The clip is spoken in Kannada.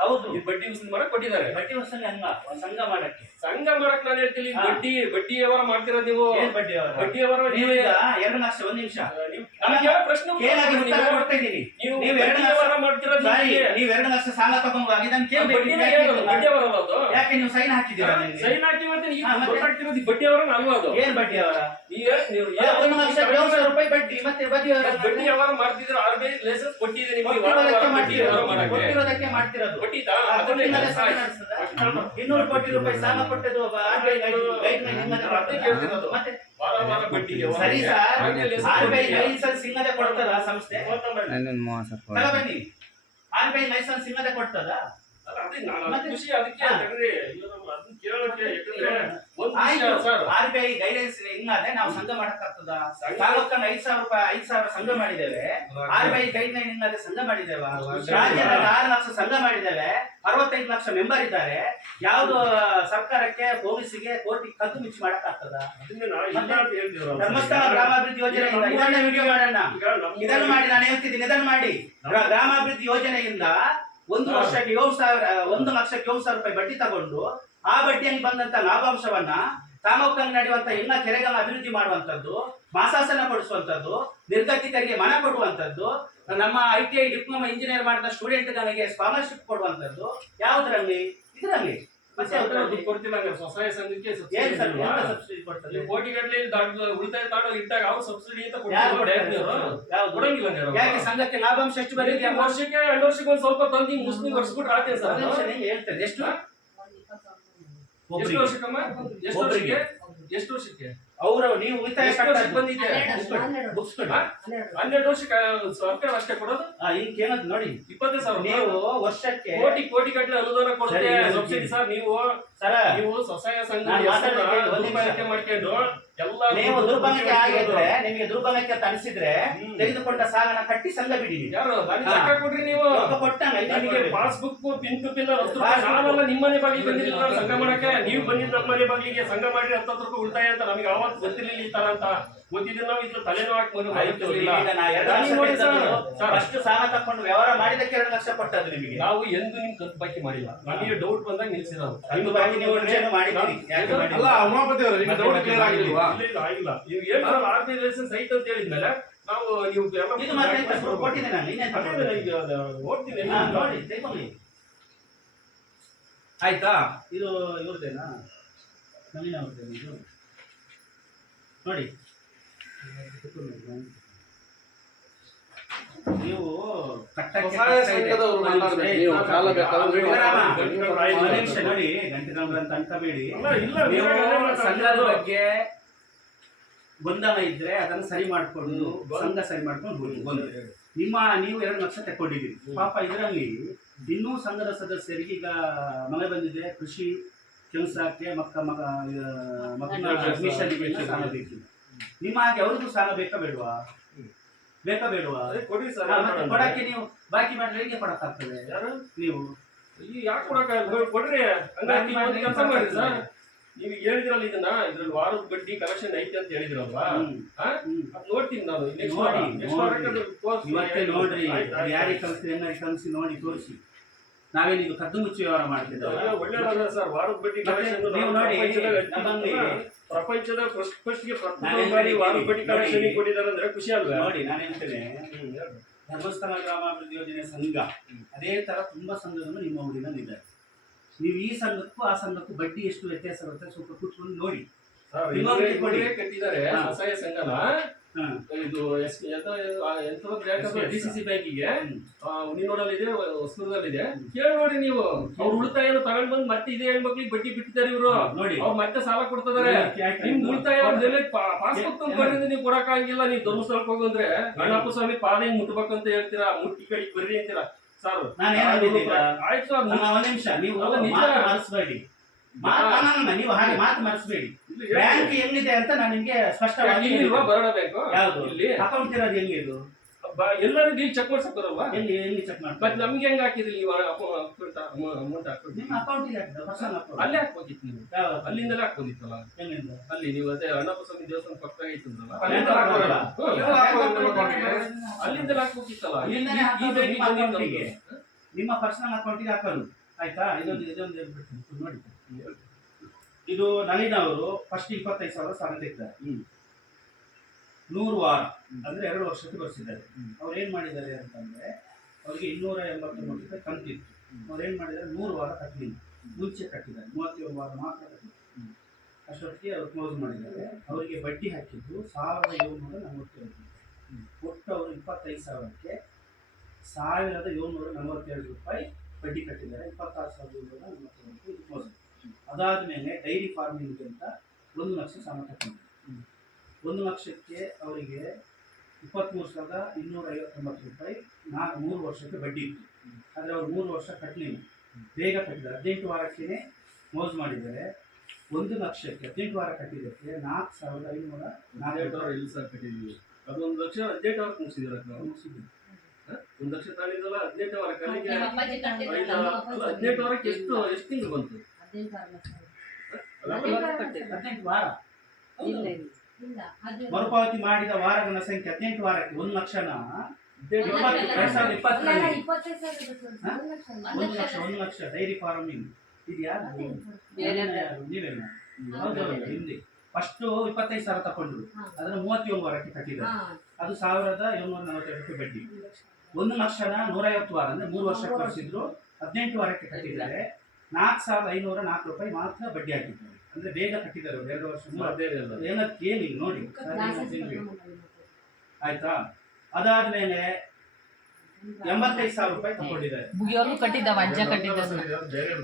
ಹೌದು. ಬಡ್ಡಿ ಮಾಡಕ್ ಕೊಟ್ಟಿದ್ದಾರೆ. ಬಡ್ಡಿ ಸಂಘ ಮಾಡಕ್ಕೆ. ಸಂಘ ಮಾಡಕ್ ನಾನು ಹೇಳ್ತೀನಿ. ಬಡ್ಡಿ ಬಡ್ಡಿ ವ್ಯವಹಾರ ಮಾಡ್ತಿರೋದು ನೀವು? ಬಡ್ಡಿ ಅವರ ಬಡ್ಡಿ ವ್ಯವಹಾರ ನೀವು ಎರಡು ಲಕ್ಷ ಒಂದ್ ನಿಮಿಷ. ನನಗೆ ಕೇಳೋ ಪ್ರಶ್ನೆ ನೀವು. ಕೊಡ್ತಾ ಎರಡು ವ್ಯವಹಾರ ಮಾಡ್ತಿರೋದು ನೀವ್ ಎರಡು ಲಕ್ಷ ಸಾಲ ತಗೊಂಡು ಇದನ್ನ ಕೇಳ್ಬೇಕು. ಬಡ್ಡಿನೇ ಯಾಕೆ ಏನು? ಬಡ್ಡಿ ಅವರ ಅದು. ಯಾಕೆ ನೀವು ಸೈನ್ ಹಾಕಿದ್ದೀರಾ ನಿಮ್ಗೆ? ಸೈನ್ ಹಾಕಿ ಮತ್ತೆ ನೀವು ಬಡ್ಡಿ ಅವರ ಅಲ್ವಾ ಅದು? ಏನ್ ಬಡ್ಡಿ ಅವರ ಈಗ ನೀವು ಏನು- ಒಂದು ಲಕ್ಷ ಬಡ್ಡಿ ಮತ್ತೆ ವ್ಯವಹಾರ ಮಾಡ್ತಿದ್ರೆ ಆರ್ ಬಿ ಐ ಲೈಸೆನ್ಸ್ ಕೊಟ್ಟಿದೆ ನಿಮಗೆ ಕೊಟ್ಟಿರೋದಕ್ಕೆ ಮಾಡ್ತಿರೋದು. ಕೊಟ್ಟಿತಾ? ಇನ್ನೂರು ಕೋಟಿ ರೂಪಾಯಿ ಸಾಲ ಕೊಟ್ಟದ್ದು ಗೈಡ್ ಲೈನ್ ಅದೇ ಕೇಳ್ತಿರೋದು. ಮತ್ತೆ ಸರಿ sir. R B I? License ಸಿಂಗದೆ ಕೊಡ್ತದ ಸಂಸ್ಥೆ? ಬನ್ನಿ. ಆರ್ ಬಿ ಐ ಲೈಸೆನ್ಸ್ ಸಿಂಗದೆ ಕೊಡ್ತದ? ಖುಷಿ ಅದಕ್ಕೆ ಅದನ್ನ ಕೇಳೋಕೆ ಆರ್ ಬಿ ಐ ಗೈಡೆನ್ಸ್ ಇಲ್ಲದೆ ನಾವು ಸಂಘ ಮಾಡಕ್ಕಾಗ್ತದ ತಾಲೂಕನ್ನ ಐದ್ ಸಾವಿರ ರೂಪಾಯಿ ಐದ್ ಸಾವಿರ ಸಂಘ ಮಾಡಿದ್ದೇವೆ. R B I guideline ಹಿಂಗಾದ್ರೆ ಸಂಘ ಮಾಡಿದ್ದೇವೆ. ರಾಜ್ಯದಲ್ಲಿ ಆರು ಲಕ್ಷ ಸಂಘ ಮಾಡಿದ್ದೇವೆ. ಅರವತ್ತೈದು ಲಕ್ಷ ಮೆಂಬರ್ ಇದ್ದಾರೆ. ಯಾವ್ದು ಸರ್ಕಾರಕ್ಕೆ ಪೊಲೀಸಿಗೆ ಕೋರ್ಟಿಗೆ ಕದ್ದು ಮುಚ್ಚಿ ಮಾಡಕ್ಕಾಗ್ತದ ಧರ್ಮಸ್ಥಳ ಗ್ರಾಮಾಭಿವೃದ್ಧಿ ಯೋಜನೆಯಿಂದ ಇದನ್ನ ವಿಡಿಯೋ ಮಾಡೋಣ. ಇದನ್ನು ಮಾಡಿ ನಾನು ಹೇಳ್ತಿದ್ದೀನಿ. ಇದನ್ನು ಮಾಡಿ. ಗ್ರಾ- ಗ್ರಾಮಾಭಿವೃದ್ಧಿ ಯೋಜನೆಯಿಂದ ಒಂದು ಲಕ್ಷಕ್ಕೆ ವರ್ಷಕ್ಕೆ ಏಳು ಸಾವಿರ ಒಂದು ಲಕ್ಷಕ್ಕೆ ಏಳು ಸಾವಿರ ರೂಪಾಯಿ ಬಡ್ಡಿ ತಗೊಂಡು ಆ ಬಡ್ಡಿಯಲ್ಲಿ ಬಂದಂತ ಲಾಭಾಂಶವನ್ನ ತಾಲೂಕಲ್ಲಿ ನಡೆಯುವಂತ ಎಲ್ಲ ಕೆರೆಗಳ ಅಭಿವೃದ್ಧಿ ಮಾಡುವಂತದ್ದು ಮಾಸಾಸನ ಕೊಡಿಸುವಂತದ್ದು ನಿರ್ಗತಿಕರಿಗೆ ಮನ ಕೊಡುವಂತದ್ದು ನಮ್ಮ I T I diploma engineer ಮಾಡಿದ ಸ್ಟೂಡೆಂಟ್ಗಳಿಗೆ ಸ್ಕಾಲರ್ಶಿಪ್ ಕೊಡುವಂತದ್ದು ಯಾವುದರಲ್ಲಿ? ಇದರಲ್ಲಿ. ಮತ್ತೆ ಕೊಡ್ತಿಲ್ಲ ಸ್ವಸಹಾಯ ಸಂಘಕ್ಕೆ ಸಬ್ಸಿಡಿ ಕೊಡ್ತಾರೆ ಕೋಟಿಗಟ್ಟಲೆ ಉಳಿತಾಯ ತಾಂಡು ಅವ್ರು ಸಬ್ಸಿಡಿ ಅಂತ? ಕೊಡಂಗಿಲ್ಲ ಯಾಕೆ ಸಂಘಕ್ಕೆ ಲಾಭಾಂಶ ಎಷ್ಟು ಬರೀ ಆ ವರ್ಷಕ್ಕೆ ಎರಡು ವರ್ಷಕ್ಕೆ ಒಂದ್ ಸ್ವಲ್ಪ ತಂದು ಮುಸ್ಲಿಂ ವರ್ಷಬಿಟ್ರೆ ಆತೇನ್ ಸರ್ ಹೇಳ್ತದೆ ಎಷ್ಟು? ಎಷ್ಟು ಒಬ್ರಿಗೆ. ವರ್ಷಕ್ಕಮ್ಮ? ಎಷ್ಟು ವರ್ಷಕ್ಕೆ? ಎಷ್ಟು ವರ್ಷಕ್ಕೆ? ಅವರು ನೀವು ಉಳಿತಾಯ? ಹನ್ನೆರಡು ವರ್ಷ ಸರ್ಕಾರ ಅಷ್ಟೇ ಕೊಡೋದು? ಆ, ಈಗ ಕೇಳೋದು ನೋಡಿ. ಇಪ್ಪತ್ತು ಸಾವಿರ ನೀವು ವರ್ಷಕ್ಕೆ ಕೋಟಿ ಕೋಟಿ ಗಟ್ಟಲೆ ಅನುದಾನ ಕೊಡ್ತೀವಿ ಸರಿ, ಸಬ್ಸಿಡಿ ಸರ್? ನೀವು ಸರ ನೀವು ಸ್ವಸಹಾಯ ಸಂಘ. ದುರ್ಬಳಕೆ ಮಾಡ್ಕೊಂಡು ಎಲ್ಲ ನೀವು ದುರ್ಬಲಕ್ಕೆ ಆಗಿದ್ರೆ ನಿಮಗೆ ದುರ್ಬಲಕ್ಕೆ ಅಂತ ಅನಿಸಿದ್ರೆ ತೆಗೆದುಕೊಂಡ ಸಾಲನ ಕಟ್ಟಿ ಸಂಘ ಬಿಡಿ ಯಾರು. ಕೊಡ್ರಿ ನೀವು. ರೊಕ್ಕ ಕೊಟ್ಟಾಗ ಇಲ್ಲಿ ಪಾಸ್ಬುಕ್ ಪಿನ್ ಟು ಪಿನ್. ನಾವೆಲ್ಲ ನಿಮ್ಮನೆ ಬಾಗಿಲಿಗೆ ಬಂದಿಲ್ಲ ಸಂಘ ಮಾಡಕ್ಕೆ. ನೀವು ಬಂದಿದ್ದ ನಮ್ಮನೆ ಬಾಗಿಲಿಗೆ ಸಂಘ ಮಾಡಿ ಹತ್ತತ್ತು ರೂಪಾಯಿ ಉಳಿತಾಯ ಅಂತ ನಮಗೆ ಅವಾಗ ಗೊತ್ತಿರ್ಲಿಲ್ಲ ಈ ತರ ಅಂತ ಗೊತ್ತಿದ್ರೆ ನಾವು ಇದ್ರ ತಲೆನೋ ಹಾಕಿ ಮನೆ ಅಷ್ಟು ಸಾಲ ತಕೊಂಡು ವ್ಯವಹಾರ ಮಾಡಿದಕ್ಕೆ ಎರಡು ಲಕ್ಷ ಪಟ್ಟದ್ದು ನಿಮಗೆ. ನಾವು ಎಂದು ನಿಮ್ ಕತ್ ಬಾಕಿ ಮಾಡಿಲ್ಲ. ನಮಗೆ ಡೌಟ್ ಬಂದಾಗ ನಿಲ್ಸಿರೋದು. ಕತ್ತು ಬಾಕಿ ನೀವು ಮುಂಚೆನೂ ಮಾಡಿದ್ದೀರಿ. ಅಲ್ಲ ಉಮಾಪತಿ ಅವರೇ ನಿಮ್ಗೆ ಡೌಟ್ ಕ್ಲಿಯರ್ ಆಗಿಲ್ವಾ? ಇಲ್ಲ, ಇಲ್ಲ, ಆಗಿಲ್ಲ. ನೀವು ಏನು ಆರ್ ಬಿ ಲೈಸೆನ್ಸ್ ಐತೆ ಅಂತ ಹೇಳಿದ್ಮೇಲೆ ನಾವು ನೀವು ಎಲ್ಲ ನಾನು ನೋಡಿ ತೆಗೊಳ್ಳಿ ಆಯ್ತಾ? ಇದು ಇವ್ರದ್ದೇನಾ? ನವೀನ ಅವ್ರದ್ದೇನು ಇದು ನೋಡಿ ನೀವು ಕಟ್ಟಕ್ಕೆ ಸ್ವಸಹಾಯ ಕಷ್ಟ ಇದೆ. ಸಂಘದವರು ಮಾತಾಡ್ಬೇಕು. ಏ, ನೀವು ಸಾಲ ನೀವು. ಗಂಟೆ ನೋಡಿ ಅನ್ಕೋಬೇಡಿ ನೀವು ಬೇರೆ ಸಂಘದ ಬಗ್ಗೆ ಗೊಂದಲ ಇದ್ರೆ ಅದನ್ನ ಸರಿ ಮಾಡ್ಕೊಂಡು. ಸಂಘ ಸರಿ ಮಾಡ್ಕೊಂಡು ಹೋಗಿ ನಿಮ್ಮ ನೀವು ಎರಡು ಲಕ್ಷ ತಕೊಂಡಿದ್ದೀರಿ ಪಾಪ ಇದರಲ್ಲಿ ಇನ್ನೂ ಸಂಘದ ಸದಸ್ಯರಿಗೆ ಈಗ ಮಳೆ ಬಂದಿದೆ ಕೃಷಿ ಕೆಲಸಕ್ಕೆ ಮಕ್ಕ ಮಗ ಮಕ್ಕಳ ಅಡ್ಮಿಷನ್ಗೆ ಸಾಲ ಬೇಕಿಲ್ಲ ನಿಮ್ಮ ಹಾಗೆ ಅವ್ರಿಗೂ ಸಾಲ ಬೇಕಾ ಬೇಡವಾ? ಬೇಕಾ ಬೇಡವಾ? ಕೊಡಿ ಸರ್ ಕೊಡಕ್ಕೆ ನೀವು ಬಾಕಿ ಮಾಡಿದ್ರೆ ಹೇಗೆ ಕೊಡಕ್ಕಾಗ್ತದೆ? ಯಾರು? ನೀವು. ಯಾಕೆ ಕೊಡಕ್ಕಾಗಲ್ಲ? ಕೊಡ್ರಿ. ಹಂಗಾಗಿ ಕೆಲಸ ಮಾಡಿ ಸರ್. ನೀವು ಹೇಳಿದ್ರಲ್ಲ ಇದನ್ನ ಇದ್ರಲ್ಲಿ ವಾರದ ಬಡ್ಡಿ ಕಲೆಕ್ಷನ್ ಐತೆ ಅಂತ ಹೇಳಿದ್ರಲ್ವಾ? ನೋಡ್ತೀನಿ ನಾನು. ನೋಡಿ, ನೋಡಿ. ಯಾರಿಗೆ ಕಲಿಸಿ ನೋಡಿ ತೋರಿಸಿ. ನಾವೇನಿದು ಕದ್ದು ಮುಚ್ಚಿ ವ್ಯವಹಾರ ಮಾಡ್ತಿದ್ದೇವೆ ಪ್ರಪಂಚದ ಖುಷಿ ಅಲ್ವಾ ನೋಡಿ ನಾನು ಹೇಳ್ತೇನೆ. ಧರ್ಮಸ್ಥಳ ಗ್ರಾಮಾಭಿವೃದ್ಧಿ ಯೋಜನೆ ಸಂಘ ಅದೇ ತರ ತುಂಬಾ ಸಂಘಗಳು ನಿಮ್ಮ ಊರಿನಲ್ಲಿ ನೀವು ಈ ಸಂಘಕ್ಕೂ ಆ ಸಂಘಕ್ಕೂ ಬಡ್ಡಿ ಎಷ್ಟು ವ್ಯತ್ಯಾಸ ಬರುತ್ತೆ ಸ್ವಲ್ಪ ಕೂತ್ಕೊಂಡು ನೋಡಿ. ಕಟ್ಟಿದ್ದಾರೆ ಸಂಘನ. ಇದು ಎಸ್ ಡಿ ಸಿ ಸಿ ಬ್ಯಾಂಕಿಗೆ. ಉಣಿನೋಡಲ್ಲಿದೆ ಹೊಸೂರದಲ್ಲಿದೆ ಕೇಳಿ ನೋಡಿ ನೀವು. ಅವ್ರ ಉಳಿತಾಯ ತಗೊಂಡ್ ಬಂದು ಮತ್ತೆ ಇದೇ ಹೆಣ್ಮಕ್ಳಿಗೆ ಬಡ್ಡಿ ಬಿಟ್ಟಿದ್ದಾರೆ ಇವರು. ನೋಡಿ. ಅವ್ರು ಮತ್ತೆ ಸಾಲ ಕೊಡ್ತಿದ್ದಾರೆ. ನಿಮ್ ಉಳಿತಾಯ ಪಾಸ್ಬುಕ್ ತಂದ್ಕೊಂಡಿದ್ರೆ ನೀವು ಕೊಡಕ್ಕಾಗಿಲ್ಲ. ನೀವು ಧರ್ಮಸ್ಥಳಕ್ಕೆ ಹೋಗಂದ್ರೆ ಗಣಪ ಸ್ವಾಮಿ ಪಾದ ಮುಟ್ಬೇಕಂತ ಹೇಳ್ತೀರಾ? ಮುಟ್ಟಿ ಕಡೆಗೆ ಬರ್ರಿ ಅಂತೀರಾ? ಸರ್? ಆಯ್ತು ಅಲ್ಲ, ಒಂದ್ ನಿಮಿಷ. ನೀವು ನಿಜ. ಮಾತು ಮರೆಸಬೇಡಿ ನೀವು ಹಾಗೆ ಮಾತು ಮರೆಸಬೇಡಿ. ಇಲ್ಲಿ ಬ್ಯಾಂಕ್ ಎಲ್ಲಿದೆ ಅಂತ ನಾನು ನಿಮಗೆ ಸ್ಪಷ್ಟವಾಗಿ ಇಲ್ವಾ ಬರೋಣ ಬೇಕು ಯಾವುದು? ಇಲ್ಲಿ. ಅಕೌಂಟ್ ಇರೋದು ಎಲ್ಲಿ ಇದು? ಎಲ್ಲರೂ ಡೀಲ್ ಚೆಕ್ ಮಾಡ್ಸಕ್ ಬರಲ್ವಾ ಎಲ್ಲಿ ಎಲ್ಲಿ ಚೆಕ್ ಮತ್ತೆ ಮಾಡ್ತಾರೆ ನಮ್ಗೆ ಹೆಂಗ್ ಹಾಕಿದ್ರಿ ನೀವು? ಅಮೌಂಟ್ ಹಾಕೋದು ನಿಮ್ಮ ಅಕೌಂಟ್ ಪರ್ಸನಲ್ ಅಕೌಂಟ್ ಅಲ್ಲೇ ಹಾಕ್ಬೋದಿತ್ತು ನೀವು. ಅಲ್ಲಿಂದಲೇ ಹಾಕ್ಬೋದಿತ್ತಲ್ಲ? ಎಲ್ಲಿಂದ? ಅಲ್ಲಿ ನೀವು ಅದೇ ಅಣ್ಣಪ್ಪ ಸ್ವಾಮಿ ದೇವಸ್ಥಾನ ಪಕ್ಕ ಇತ್ತು ಅಲ್ಲಿಂದ ಅಲ್ಲಿಂದಲೇ. ಎಲ್ಲ ನಿಮ್ಮ ಪರ್ಸನಲ್ ಅಕೌಂಟಿಗೆ ಹಾಕೋದು ಆಯ್ತಾ? ಇದೊಂದು ಇದೊಂದು ನೋಡಿ. ಇದು ನಳಿನ ಅವರು ಫಸ್ಟ್ ಇಪ್ಪತ್ತೈದು ಸಾವಿರ ಸಾಲ ತೆಗ್ದಾರೆ. ನೂರು ವಾರ ಅಂದ್ರೆ ಎರಡು ವರ್ಷಕ್ಕೆ ಬರ್ಸಿದ್ದಾರೆ. ಅವ್ರು ಏನ್ ಮಾಡಿದ್ದಾರೆ ಅಂತಂದ್ರೆ ಅವ್ರಿಗೆ ಇನ್ನೂರ ಎಂಬತ್ತೊಂಬತ್ತು ರೂಪಾಯಿ ಕಂತಿತ್ತು ಅವ್ರು ಏನ್ ಮಾಡಿದ್ದಾರೆ ನೂರು ವಾರ ಕಟ್ಟಲಿಲ್ಲ ಮುಂಚೆ ಕಟ್ಟಿದ್ದಾರೆ ಮೂವತ್ತೇಳು ವಾರ ಮಾತ್ರ ಕಟ್ಟಿದ್ದಾರೆ. ಅಷ್ಟೊತ್ತಿಗೆ ಅವ್ರು ಕ್ಲೋಸ್ ಮಾಡಿದ್ದಾರೆ. ಅವರಿಗೆ ಬಡ್ಡಿ ಹಾಕಿದ್ದು ಸಾವಿರದ ಏಳ್ನೂರ ನಲವತ್ತೇಳು ರೂಪಾಯಿ. ಒಟ್ಟು ಅವರು ಇಪ್ಪತ್ತೈದು ಸಾವಿರಕ್ಕೆ ಸಾವಿರದ ಏಳ್ನೂರ ನಲವತ್ತೇಳು ರೂಪಾಯಿ ಬಡ್ಡಿ ಕಟ್ಟಿದ್ದಾರೆ ಇಪ್ಪತ್ತಾರು ಸಾವಿರದ ಏಳ್ನೂರ ನಲವತ್ತೇಳು ರೂಪಾಯಿ ಇದು ಕ್ಲೋಸ್ ಅದಾದಮೇಲೆ ಡೈರಿ ಫಾರ್ಮಿಂಗ್ ಅಂತ ಒಂದು ಲಕ್ಷ ಸಾಲ ತಂದರು ಒಂದು ಲಕ್ಷಕ್ಕೆ ಅವರಿಗೆ ಇಪ್ಪತ್ತ್ಮೂರು ಸಾವಿರದ ಇನ್ನೂರ ಐವತ್ತೊಂಬತ್ತು ರೂಪಾಯಿ ನಾಲ್ಕು ಮೂರು ವರ್ಷಕ್ಕೆ ಬಡ್ಡಿ ಇತ್ತು. ಆದರೆ ಅವರು ಮೂರು ವರ್ಷ ಕಟ್ಟಲಿಲ್ಲ ಬೇಗ ಕಟ್ಟಿದ್ದಾರೆ. ಹದಿನೆಂಟು ವಾರಕ್ಕೇ ಮೋಜ್ ಮಾಡಿದರೆ ಒಂದು ಲಕ್ಷಕ್ಕೆ ಹದಿನೆಂಟು ವಾರ ಕಟ್ಟಿದ್ದಕ್ಕೆ ನಾಲ್ಕು ಸಾವಿರದ ಐನೂರ ನಾಲ್ಕು. ವಾರ ಇಲ್ಲಿ ಸರ್ ಕಟ್ಟಿದ್ದೀವಿ ಅದೊಂದು ಲಕ್ಷ ಹದಿನೆಂಟು ವಾರಕ್ಕೆ ಮುಗಿಸಿದ್ದೀರ ನಾವು ಒಂದು ಲಕ್ಷ ತಾಳಿದಲ್ಲ ಹದಿನೆಂಟು ವಾರ ಹದಿನೆಂಟು ವಾರಕ್ಕೆ ಎಷ್ಟು ಎಷ್ಟು ತಿಂಗಳು ಬಂತು? ಮರುಪಾವತಿ ಮಾಡಿದ ವಾರಗಳ ಸಂಖ್ಯೆ ಹದಿನೆಂಟು ವಾರಕ್ಕೆ ಒಂದು ಲಕ್ಷನ? ಒಂದು ಲಕ್ಷ. ಎರಡ್ ಸಾವಿರದ ಇಪ್ಪತ್ತರಲ್ಲಿ? ಒಂದು ಲಕ್ಷ. ಅಲ್ಲ. ಒಂದು ಲಕ್ಷ. ಡೈರಿ ಫಾರ್ಮಿಂಗ್ ಇದು. ಯಾರು? ಯಾರು? ನೀವೇನ ಹೌದೌದು ಹಿಂದೆ ಫಸ್ಟ್ ಇಪ್ಪತ್ತೈದು ಸಾವಿರ ತಗೊಂಡ್ರು. ಹಾ. ಅದನ್ನ ಮೂವತ್ತೇಳು ವಾರಕ್ಕೆ ಕಟ್ಟಿದ್ದಾರೆ. ಅದು ಸಾವಿರದ ಏಳ್ನೂರ ನಲವತ್ತೆರಡು ರೂಪಾಯಿ ಬಡ್ಡಿ ಒಂದು ಲಕ್ಷನ ನೂರೈವತ್ತು ವಾರ ಅಂದ್ರೆ ಮೂರು ವರ್ಷಕ್ಕೆ ಕಳಿಸಿದ್ರು ಹದಿನೆಂಟು ವಾರಕ್ಕೆ ಕಟ್ಟಿದ್ದಾರೆ. ನಾಲ್ಕು ಸಾವಿರದ ಐನೂರ ನಾಲ್ಕು ರೂಪಾಯಿ ಮಾತ್ರ ಬಡ್ಡಿ ಹಾಕಿದ್ದಾರೆ ಅಂದ್ರೆ ಬೇಗ ಕಟ್ಟಿದ್ದಾರೆ ಅವ್ರು. ಎರಡು ವರ್ಷ. ಏನಕ್ಕೆ ಕೇಳಿ ನೋಡಿ. ಆಯ್ತಾ? ಅದಾದ ಮೇಲೆ ಎಂಬತ್ತೈದು ಸಾವಿರ ರೂಪಾಯಿ ತಗೊಂಡಿದ್ದಾರೆ.